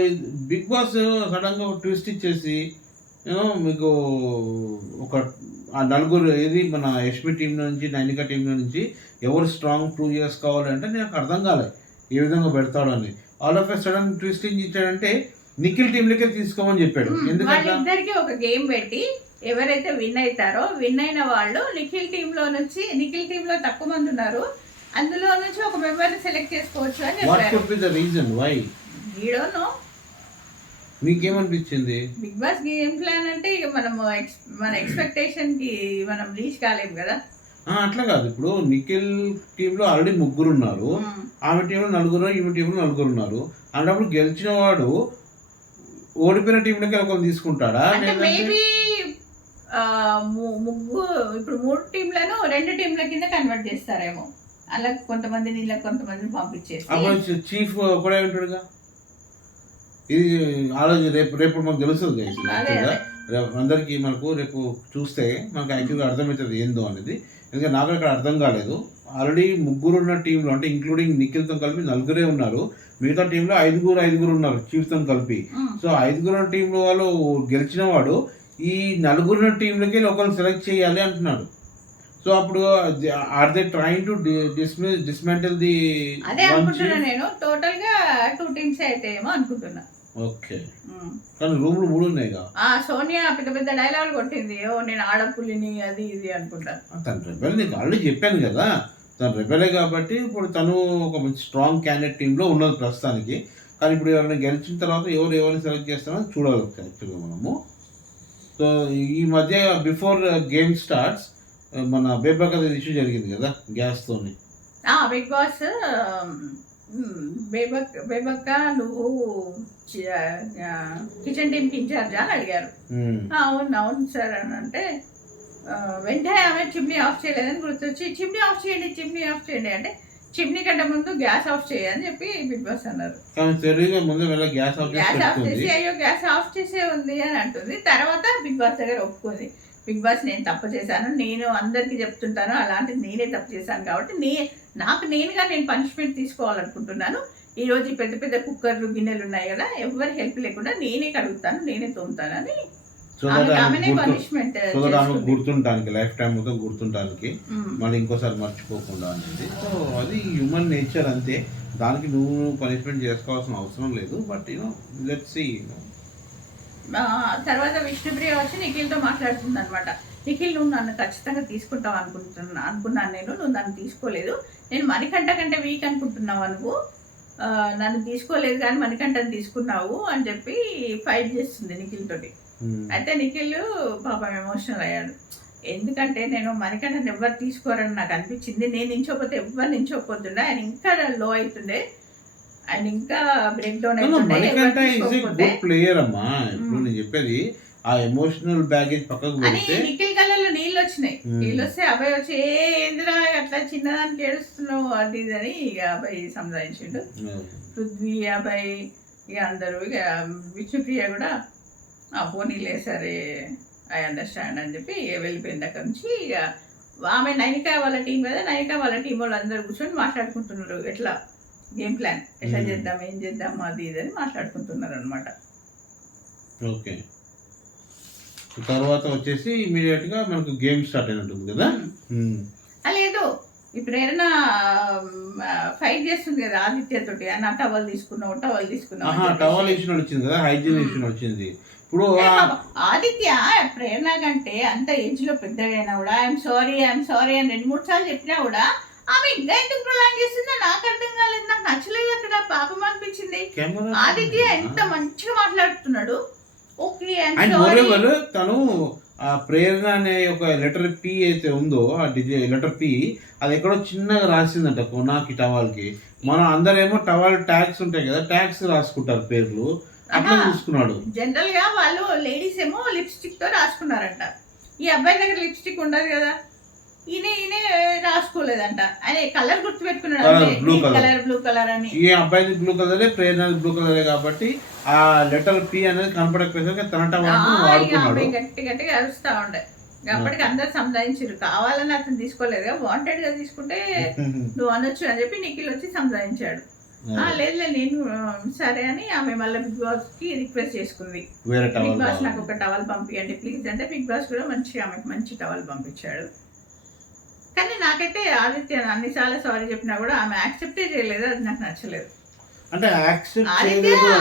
బిగ్ బాస్ సడన్ గా ట్విస్ట్ ఇచ్చేసి మీకు ఒక ఆ నలుగురు ఏది మన యష్మి టీం నుంచి నైనిక టీం నుంచి ఎవరు స్ట్రాంగ్ ప్రూవ్ చేసుకోవాలంటే నాకు అర్థం కాలేదు ఏ విధంగా పెడతాడు అని. All of a sudden twisting ఇచ్చాడంటే నిఖిల్ టీంలోకే తీసుకోమని చెప్పాడు. ఎందుకంటే ఇద్దరికి ఒక గేమ్ పెట్టి ఎవరైతే విన్ అవుతారో విన్ అయిన వాళ్ళు నిఖిల్ టీంలో నుంచి నిఖిల్ టీంలో తక్కువ మంది ఉన్నారు అందులో నుంచి ఒక మెంబర్ని సెలెక్ట్ చేసుకోవచ్చు అని చెప్పారు. What could be the reason why? We don't know. మీకేమనిపించింది? బిగ్ బాస్ గేమ్ ప్లాన్ అంటే ఇక మన ఎక్స్పెక్టేషన్ కి మనం రీచ్ కాలేము కదా. అట్లా కాదు, ఇప్పుడు నిఖిల్ టీంలో ఆల్రెడీ ముగ్గురు ఉన్నారు, ఆమె టీంలో నలుగురు, ఈమె టీంలో నలుగురు ఉన్నారు. అన్నప్పుడు గెలిచిన వాడు ఓడిపోయిన టీంలోకి ఒకరు తీసుకుంటాడా? మేబీ ఇప్పుడు 3 టీంలను 2 టీంల కింద కన్వర్ట్ చేస్తారేమో. అలా కొంతమందిని ఇలా కొంతమందిని పంపించేసి అప్పుడు చీఫ్ కూడా ఉంటాడుగా. ఇది ఆలోచన రేపు మాకు తెలుస్తుంది. అందరికీ మనకు రేపు చూస్తే మనకు యాక్చువల్గా అర్థమవుతుంది ఏందో అనేది. ఎందుకంటే నాకు ఇక్కడ అర్థం కాలేదు. ఆల్రెడీ ముగ్గురు ఉన్న టీంలో అంటే ఇంక్లూడింగ్ నిఖిల్తో కలిపి నలుగురే ఉన్నారు. మిగతా టీంలో ఐదుగురు ఉన్నారు చీఫ్తో కలిపి. సో ఐదుగురు టీంలో వాళ్ళు గెలిచిన వాడు ఈ నలుగురు టీంలకి ఒకరిని సెలెక్ట్ చేయాలి అంటున్నాడు. సో అప్పుడు are they trying to dismantle the అదే అనుకుంటున్నా నేను. టోటల్ గా 2 టీమ్స్ అయితే ఏమో అనుకుంటున్నా. ఓకే, కానీ రూమ్లు 3 ఉన్నాయిగా. సోనియా పెద్ద పెద్ద డైలాగ్ కొట్టింది, ఓ నేను ఆడపుల్లిని అది ఇది అనుకుంటా. తను రెబెల్, నీకు ఆల్రెడీ చెప్పాను కదా, తను రెబెలే కాబట్టి ఇప్పుడు తను ఒక మంచి స్ట్రాంగ్ క్యాండిడేట్ టీంలో ఉన్నది ప్రస్తుతానికి. కానీ ఇప్పుడు ఎవరైనా గెలిచిన తర్వాత ఎవరిని సెలెక్ట్ చేస్తారో చూడాలి యాక్చువల్గా మనము. సో ఈ మధ్య బిఫోర్ గేమ్ స్టార్ట్స్ మన బేబక్క ఇష్యూ జరిగింది కదా గ్యాస్తోని. బిగ్ బాస్ బేబక్క నువ్వు కిచెన్ టీమ్కి ఇన్ఛార్జా అని అడిగారు. అవును సార్ అని అంటే వెంటనే ఆమె చిమ్నీ ఆఫ్ చేయలేదని గుర్తొచ్చి చిమ్నీ ఆఫ్ చేయండి అంటే చిమ్నీ కంటే ముందు గ్యాస్ ఆఫ్ చేయని చెప్పి బిగ్ బాస్ అన్నారు. గ్యాస్ ఆఫ్ చేసి అయ్యో గ్యాస్ ఆఫ్ చేసే ఉంది అని అంటుంది. తర్వాత బిగ్ బాస్ దగ్గర ఒప్పుకుంది, బిగ్ బాస్ నేను తప్పు చేశాను, నేను అందరికీ చెప్తుంటాను అలాంటిది నేనే తప్పు చేశాను కాబట్టి నాకు నేనుగా నేను పనిష్మెంట్ తీసుకోవాలనుకుంటున్నాను. ఈరోజు పెద్ద పెద్ద కుక్కర్లు గిన్నెలు ఉన్నాయి కదా, ఎవరి హెల్ప్ లేకుండా నేనే కడుగుతాను, నేనే తోముతానని గుర్తుంటానికి లైఫ్ టైం మొత్తం గుర్తుంటానికి మళ్ళీ ఇంకోసారి మర్చిపోకుండా అనేది. సో అది హ్యూమన్ నేచర్ అంతే, దానికి నువ్వు పనిష్మెంట్ చేసుకోవాల్సిన అవసరం లేదు. But let's see. తర్వాత విష్ణుప్రియ వచ్చి నిఖిల్తో మాట్లాడుతుంది అనమాట. నిఖిల్ నువ్వు నన్ను ఖచ్చితంగా తీసుకుంటావు అనుకున్నాను నేను, నువ్వు నన్ను తీసుకోలేదు, నేను మణికంఠ కంటే వీక్ అనుకుంటున్నావు, నువ్వు నన్ను తీసుకోలేదు కానీ మణికంఠని తీసుకున్నావు అని చెప్పి ఫైట్ చేస్తుంది నిఖిల్ తోటి. అయితే నిఖిల్ పాపం ఎమోషనల్ అయ్యాడు. ఎందుకంటే నేను మణికంఠని ఎవరు తీసుకోరని నాకు అనిపించింది, నేను నించోపోతే ఎవరు నించోపోతుండే, ఆయన ఇంకా లో అవుతుండే, ఆయన ఇంకా బ్రేక్ డౌన్ అయిపోతుండే. ప్లేయర్ అమ్మా, ఇప్పుడు నేను చెప్పేది ఆ ఎమోషనల్ బ్యాగేజ్ పక్కకు పెడితే నిఖిల్ కళ్ళలో నీళ్ళు వచ్చినాయి. నీళ్ళు వస్తే అబ్బాయి వచ్చి ఏందిరా అట్లా చిన్నదానికి ఏడుస్తున్నావు అది ఇది అని ఇక అబ్బాయి సంజాయించిండు. పృథ్వీ అబ్బాయి ఇక అందరూ, ఇక విష్ణుప్రియ కూడా పోనీలే సరే ఐ అండర్స్టాండ్ అని చెప్పి వెళ్ళిపోయింది అక్కడి నుంచి. ఇక ఆమె నైనిక వాళ్ళ టీం కదా, నైనిక వాళ్ళ టీం వాళ్ళు అందరూ కూర్చొని మాట్లాడుకుంటున్నారు ఎట్లా గేమ్ ప్లాన్ ఎట్లా చేద్దాం, ఏం చేద్దాం అది ఇది అని మాట్లాడుకుంటున్నారు అనమాట. ఓకే, తర్వాత వచ్చేసి ఇమీడియట్ గా మనకు గేమ్ స్టార్ట్ అయినట్టుంది కదా. లేదు, ఇప్పుడు ఏదైనా ఫైట్ చేస్తుంది కదా ఆదిత్య తోటి, అన్న టవల్ తీసుకున్నావు టవల్ ఇష్యూ వచ్చింది కదా, హైజీన్ ఇష్యూ వచ్చింది. ఇప్పుడు ఆదిత్య ప్రేరణ కంటే అంత ఏజ్ లో పెద్దగైనా కూడా ఐఎమ్ సారీ అని 2-3 సార్లు చెప్పినా కూడా ఆమె ఇంకా ఎందుకు ప్రొలాంగ్ చేస్తుందో నాకు అర్థం కాలేదు, నాకు నచ్చలేదు. అక్కడ పాపం అనిపించింది. ఆదిత్య ఎంత మంచిగా మాట్లాడుతున్నాడు. ఓకే, తను ఆ ప్రేరణ అనే ఒక లెటర్ పి అయితే ఉందో, ఆ లెటర్ పి అది ఎక్కడో చిన్నగా రాసిందంట కొనాకి టవాల్కి. మనం అందరేమో టవాల్ ట్యాగ్స్ ఉంటాయి కదా, ట్యాగ్స్ రాసుకుంటారు పేర్లు, అట్లా చూసుకున్నాడు. జనరల్ గా వాళ్ళు లేడీస్ ఏమో లిప్స్టిక్ తో రాసుకున్నారంట. ఈ అబ్బాయి దగ్గర లిప్స్టిక్ ఉండదు కదా, ఈయన రాసుకోలేదంట. ఆయన కలర్ గుర్తు పెట్టుకున్నాడు, బ్లూ కలర్ అని. ఈ అబ్బాయి బ్లూ కలరే, ప్రేరణ బ్లూ కలరే కాబట్టి ఆ లెటర్ పి అనేది కనపడకపోతే గట్టిగా అరుస్తా ఉండే. అప్పటికి అందరు సంజాయించారు, కావాలని అతను తీసుకోలేదు, వాంటెడ్ గా తీసుకుంటే నువ్వు అనొచ్చు అని చెప్పి నిఖిల్ వచ్చి సంజాయించాడు. లేదు నేను సరే అని ఆమె మళ్ళీ బిగ్ బాస్ కి రిక్వెస్ట్ చేసుకుంది, బిగ్ బాస్ నాకు ఒక టవల్ పంపియండి ప్లీజ్ అంటే. బిగ్ బాస్ కూడా ఆమెకు మంచి టవల్ పంపించాడు. కానీ నాకైతే ఆదిత్య అన్నిసార్లు సారీ చెప్పినా కూడా ఆమె యాక్సెప్టే చేయలేదు, అది నాకు నచ్చలేదు. అంటే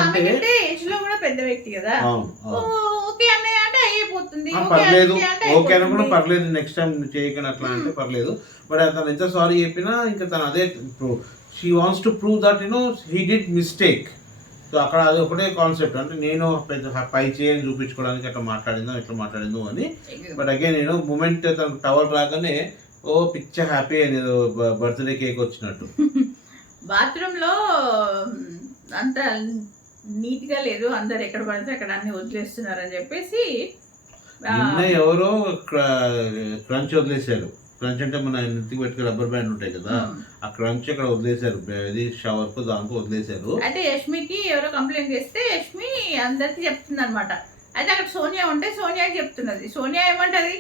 ఆమె ఏజ్ లో కూడా పెద్ద వ్యక్తి కదా, ఓకే అన్నయ్య అంటే అయిపోతుంది, పర్లేదు నెక్స్ట్ టైం చేయకుండా అట్లా అంటే పర్లేదు. బట్ తను ఎంత సారీ చెప్పినా ఇంకా తను అదే she wants to prove that he did mistake. So అక్కడ అది ఒకటే కాన్సెప్ట్, అంటే నేను పెద్ద పై చేయని చూపించుకోవడానికి అట్లా ఎట్లా మాట్లాడిందో అని. బట్ అగైన్ మూమెంట్ తనకు టవల్ రాగానే ఓ పిచ్చ హ్యాపీ అనేది బర్త్డే కేక్ వచ్చినట్టు. బాత్రూమ్ లో అంత నీట్ గా లేదు, అందరు ఎక్కడ పడితే అక్కడ అన్ని వదిలేస్తున్నారు అని చెప్పేసి ఎవరో క్రంచ్ వదిలేశారు. క్రంచ్ అంటే మన నెత్తికి పెట్టుకుని రబ్బర్ బ్యాండ్ ఉంటాయి కదా, ఆ క్రంచ్ అక్కడ వదిలేశారు, ఇది షవర్ కు దానికి వదిలేశారు. అయితే యష్మికి ఎవరో కంప్లైంట్ చేస్తే యష్మి అందరికి చెప్తుంది అనమాట, అయితే అక్కడ సోనియా ఉంటే సోనియాకి చెప్తున్నది. సోనియా ఏమంటది,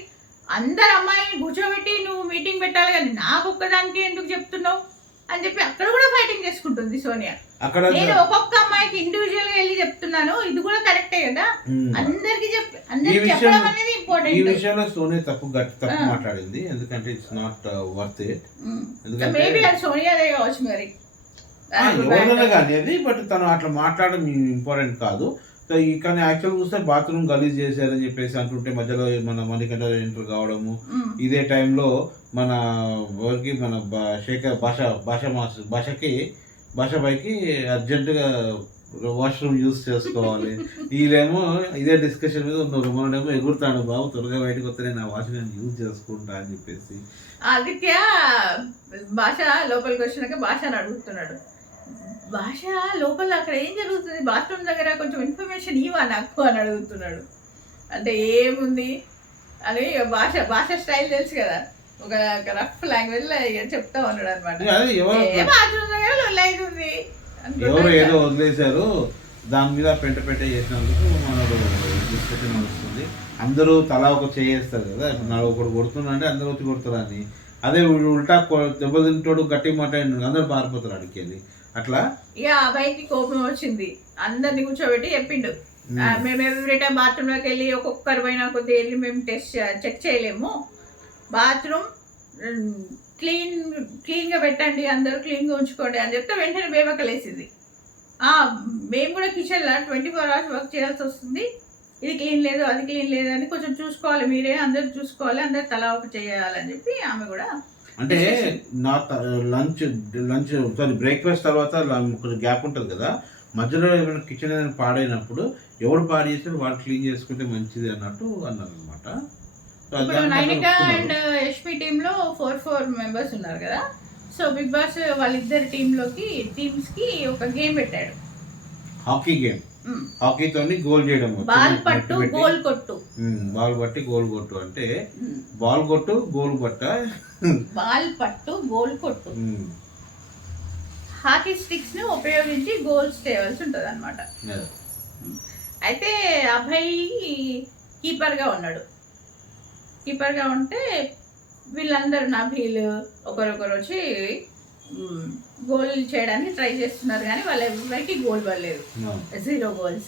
అందరు అమ్మాయిని కూర్చోబెట్టి నువ్వు మీటింగ్ పెట్టాలి కానీ నాకు ఒక్కదానికి ఎందుకు చెప్తున్నావు అని చెప్పి అక్కడ కూడా ఫైటింగ్ చేసుకుంటుంది సోనియా. అక్కడ నేను ఒక్కొక్క అమ్మాయికి ఇండివిజువల్ గా వెళ్ళి చెప్తున్నాను, ఇది కూడా కరెక్టే కదా, అందరికి చెప్పడం అనేది ఈ ఇంపార్టెంట్. విషయంలో సోనియా తప్పు మాట్లాడింది, ఎందుకంటే it's not worth it. Maybe అది సోనియాదే కావచ్చు మరి, ఎవరైనా కానీ అది, బట్ తను అట్లా మాట్లాడడం ఇంపార్టెంట్ కాదు. సో కానీ యాక్చువల్ చూస్తే బాత్రూమ్ గలీజ్ చేశారని చెప్పేసి అంటుంటే మధ్యలో మన మణికంఠ ఎంటర్ కావడము, ఇదే టైంలో మన ఎవరికి మన శేఖర్ భాషపైకి అర్జెంటుగా వాష్రూమ్ యూజ్ చేసుకోవాలి. వీళ్ళేమో ఇదే డిస్కషన్ మీద ఉన్నారు. మనడేమో ఎగురుతాడు, బాబు త్వరగా బయటకు వస్తే నేను ఆ వాష్రూమ్ యూజ్ చేసుకుంటా అని చెప్పేసి. ఆదిత్య భాష లోపలికి వచ్చినాక భాషను అడుగుతున్నాడు, భాష లోపల అక్కడ ఏం జరుగుతుంది బాత్రూమ్ దగ్గర, కొంచెం ఇన్ఫర్మేషన్ ఇవ్వా నాకు అని అడుగుతున్నాడు. అంటే ఏముంది అని భాష స్టైల్ తెలుసు కదా, ఒక రఫ్ లాంగ్వేజ్ లో చెప్తా ఉన్నాడు అనమాట. బాత్రూమ్ దగ్గర లొల్లైతుంది, ఎవరు ఏదో వదిలేశారు, దాని మీద పెంట చేసినందుకు మనకు డిస్కషన్ నడుస్తుంది. అందరూ తలా ఒక చేస్తారు కదా, ఇప్పుడు ఒకడు కొడుతున్నాడంటే అందరూ వచ్చి కొడుతారని. అదే ఉల్టా దెబ్బలు తింటాడు, గట్టి మాట్లాడి అందరూ పారిపోతారు అడికి వెళ్ళి. అట్లా ఇక అబ్బాయికి కోపం వచ్చింది, అందరిని కూర్చోబెట్టి చెప్పిండు, మేము ఎవ్రీ టైం బాత్రూమ్ లోకి వెళ్ళి ఒక్కొక్కరు పోయినా కొద్దిగా వెళ్ళి మేము చెక్ చేయలేము, బాత్రూమ్ క్లీన్ గా పెట్టండి, అందరూ క్లీన్ గా ఉంచుకోండి అని చెప్తే వెంటనే బేబకలేసింది. మేము కూడా కిచెన్ లో 24 hours వర్క్ చేయాల్సి వస్తుంది, ఇది క్లీన్ లేదు అది క్లీన్ లేదు అని కొంచెం చూసుకోవాలి, మీరే అందరు చూసుకోవాలి, అందరు తలా ఒక చేయాలని చెప్పి ఆమె కూడా. అంటే నా లంచ్ సారీ బ్రేక్ఫాస్ట్ తర్వాత కొంచెం గ్యాప్ ఉంటుంది కదా, మధ్యలో ఏమైనా కిచెన్ ఏదైనా పాడైనప్పుడు ఎవరు పాడు చేస్తే వాళ్ళు క్లీన్ చేసుకుంటే మంచిది అన్నట్టు అన్నారు అనమాట. నైనిక అండ్ యష్మి టీమ్ లో 4 మెంబర్స్ ఉన్నారు కదా. సో బిగ్ బాస్ వాళ్ళిద్దరి టీమ్స్ కి ఒక గేమ్ పెట్టాడు, హాకీ గేమ్. హాకీతోని గోల్ చేయడం, బాల్ పట్టు గోల్ కొట్టు. బాల్ పట్టి గోల్ కొట్టు అంటే బాల్ కొట్టు గోల్ పట్ట, బాల్ పట్టు గోల్ కొట్టు. హాకీ స్టిక్స్ ను ఉపయోగించి గోల్స్ చేయవలసి ఉంటుంది అనమాట. అయితే అభయ్ కీపర్ గా ఉన్నాడు. కీపర్ గా ఉంటే వీళ్ళందరూ నబీలు ఒకరొకరు వచ్చి గోల్ చేయడానికి ట్రై చేస్తున్నారు, కానీ వాళ్ళు ఎవరికి గోల్ పడలేదు, 0 goals.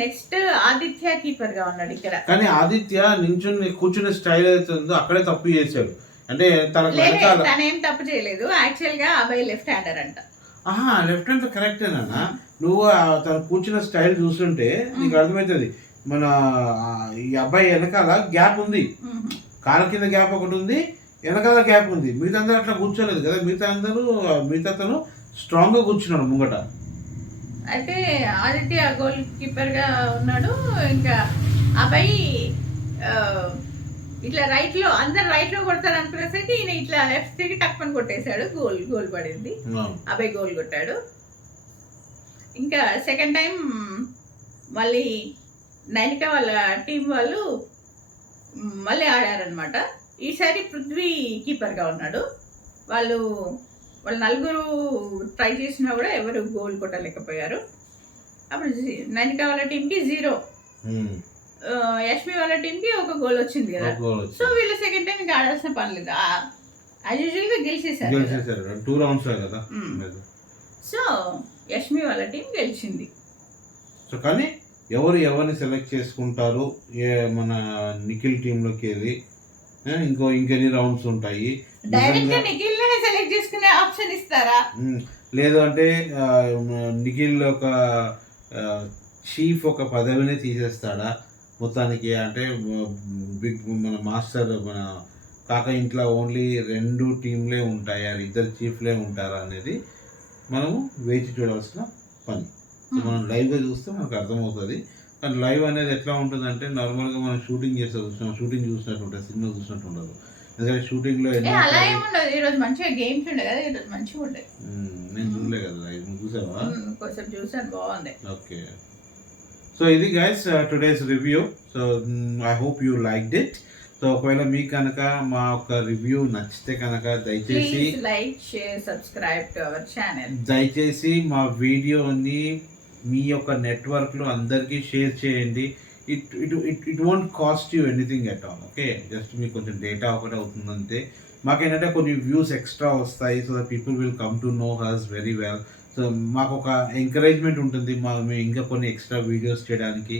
నెక్స్ట్ ఆదిత్య కీపర్ గా ఉన్నాడు ఇక్కడ. కానీ ఆదిత్య నించుని కూర్చునే స్టైల్ అయితే ఉందో అక్కడే తప్పు చేశాడు. అంటే తనేం తప్పు చేయలేదు, యాక్చువల్ గా అబ్బాయి లెఫ్ట్ హ్యాండర్ అంట. లెఫ్ట్ హ్యాండ్ కరెక్టేనా? నువ్వు తను కూర్చున్న స్టైల్ చూస్తుంటే నీకు అర్థమవుతుంది. మన ఈ అబ్బాయి వెనకాల గ్యాప్ ఉంది, కాళ్ళ కింద గ్యాప్ ఒకటి ఉంది, వెనకాల గ్యాప్ ఉంది. మిగతా అందరూ అట్లా కూర్చోలేదు కదా, మిగతా తను స్ట్రాంగ్ గా కూర్చున్నాడు ముంగట. అయితే ఆదిత్య గోల్ కీపర్ గా ఉన్నాడు. ఇంకా అబ్బాయి ఇట్లా రైట్ లో అందరు రైట్ లో కొడతారు అనుకునేసరికి ఈయన ఇట్లా లెఫ్ట్ తిరిగి టక్మని కొట్టేశాడు, గోల్ పడింది. అబ్బాయి గోల్ కొట్టాడు. ఇంకా సెకండ్ టైం మళ్ళీ నైనిక వాళ్ళ టీం వాళ్ళు మళ్ళీ ఆడారనమాట. ఈసారి పృథ్వీ కీపర్ గా ఉన్నాడు. వాళ్ళు 4 ట్రై చేసినా కూడా ఎవరు గోల్ కొట్టలేకపోయారు. అప్పుడు నైనిక వాళ్ళ టీంకి 0, యష్మి వాళ్ళ టీంకి 1 goal వచ్చింది కదా. సో వీళ్ళు సెకండ్ టైం ఇంకా ఆడాల్సిన పని లేదు, యాజ్ యూజువల్ గా గెలిచేశారు 2 rounds కదా. సో యష్మి వాళ్ళ టీం గెలిచింది. సో కానీ ఎవరిని సెలెక్ట్ చేసుకుంటారు మన నిఖిల్ టీంలోకి వెళ్ళి ఇంకెన్ని రౌండ్స్ ఉంటాయి, డైరెక్ట్ నిఖిల్ సెలెక్ట్ చేసుకునే ఆప్షన్ ఇస్తారా? లేదు అంటే నిఖిల్ ఒక చీఫ్ ఒక పదవిని తీసేస్తాడా మొత్తానికి? అంటే మన మాస్టర్ మన కాక ఇంట్లో ఓన్లీ 2 టీంలే ఉంటాయి, 2 చీఫ్లే ఉంటారా అనేది మనము వేచి చూడాల్సిన పని. మనం లైవ్గా చూస్తే మనకు అర్థమవుతుంది. కానీ లైవ్ అనేది ఎట్లా ఉంటుంది అంటే నార్మల్గా మనం షూటింగ్ షూటింగ్ చూసినట్టు ఉంటుంది, సినిమా చూసినట్టు ఉండదు. ఎందుకంటే షూటింగ్లో ఈరోజు మంచిగా గేమ్స్ ఉండే కదా, ఈరోజు మంచిగా ఉండే. నేను చూడలే కదా లైవ్, నువ్వు చూసావా? కొంచెం చూసాను, బాగుంది. ఓకే, సో ఇది guys today's review. So I hope you liked it. So ఒకవేళ మీకు కనుక మా యొక్క రివ్యూ నచ్చితే కనుక దయచేసి like, share, subscribe to our channel. దయచేసి మా వీడియోని మీ యొక్క నెట్వర్క్లో అందరికీ షేర్ చేయండి. It won't cost you anything at all. Okay, just మీకు కొంచెం డేటా ఒకటే అవుతుంది అంతే. మాకేంటంటే కొన్ని వ్యూస్ ఎక్స్ట్రా వస్తాయి, so that people will come to know hurts very well. So మాకు ఒక ఎంకరేజ్మెంట్ ఉంటుంది మేము ఇంకా కొన్ని ఎక్స్ట్రా వీడియోస్ చేయడానికి.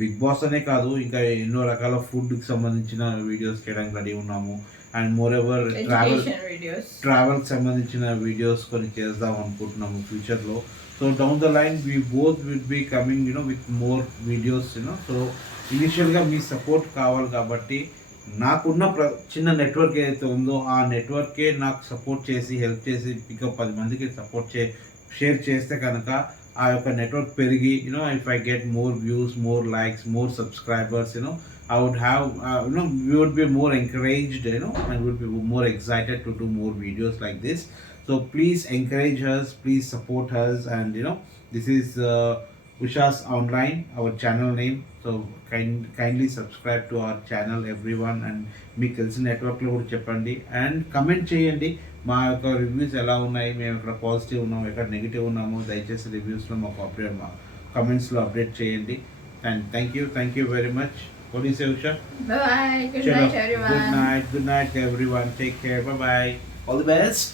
బిగ్ బాస్ అనే కాదు, ఇంకా ఎన్నో రకాల ఫుడ్కి సంబంధించిన వీడియోస్ చేయడానికి రెడీ ఉన్నాము. అండ్ మోర్ ఎవర్ ట్రావెల్కి సంబంధించిన వీడియోస్ కొన్ని చేద్దాం అనుకుంటున్నాము ఫ్యూచర్లో. So down the line we both will be coming with more videos so ఇనిషియల్గా మీ సపోర్ట్ కావాలి కాబట్టి నాకున్న చిన్న నెట్వర్క్ ఏదైతే ఉందో ఆ నెట్వర్కే నాకు సపోర్ట్ చేసి హెల్ప్ చేసి ఇంకా 10 మందికి సపోర్ట్ షేర్ చేస్తే కనుక ఆ యొక్క నెట్వర్క్ పెరిగి if I get more views, more likes, more subscribers I would have we would be more encouraged and would be more excited to do more videos like this. So please encourage us, please support us, and this is Usha's Online, our channel name. So kindly subscribe to our channel everyone, and మీకు తెలిసిన నెట్వర్క్లో కూడా చెప్పండి అండ్ కమెంట్ చేయండి మా యొక్క రివ్యూస్ ఎలా ఉన్నాయి, మేము ఎక్కడ పాజిటివ్ ఉన్నాము, ఎక్కడ నెగిటివ్ ఉన్నాము, దయచేసి రివ్యూస్లో మాకు అప్డేట్ కమెంట్స్లో అప్డేట్ చేయండి. And thank you very much. What do you say, Usha? Bye. Good night, everyone. Good night, everyone. Take care. Bye bye. All the best.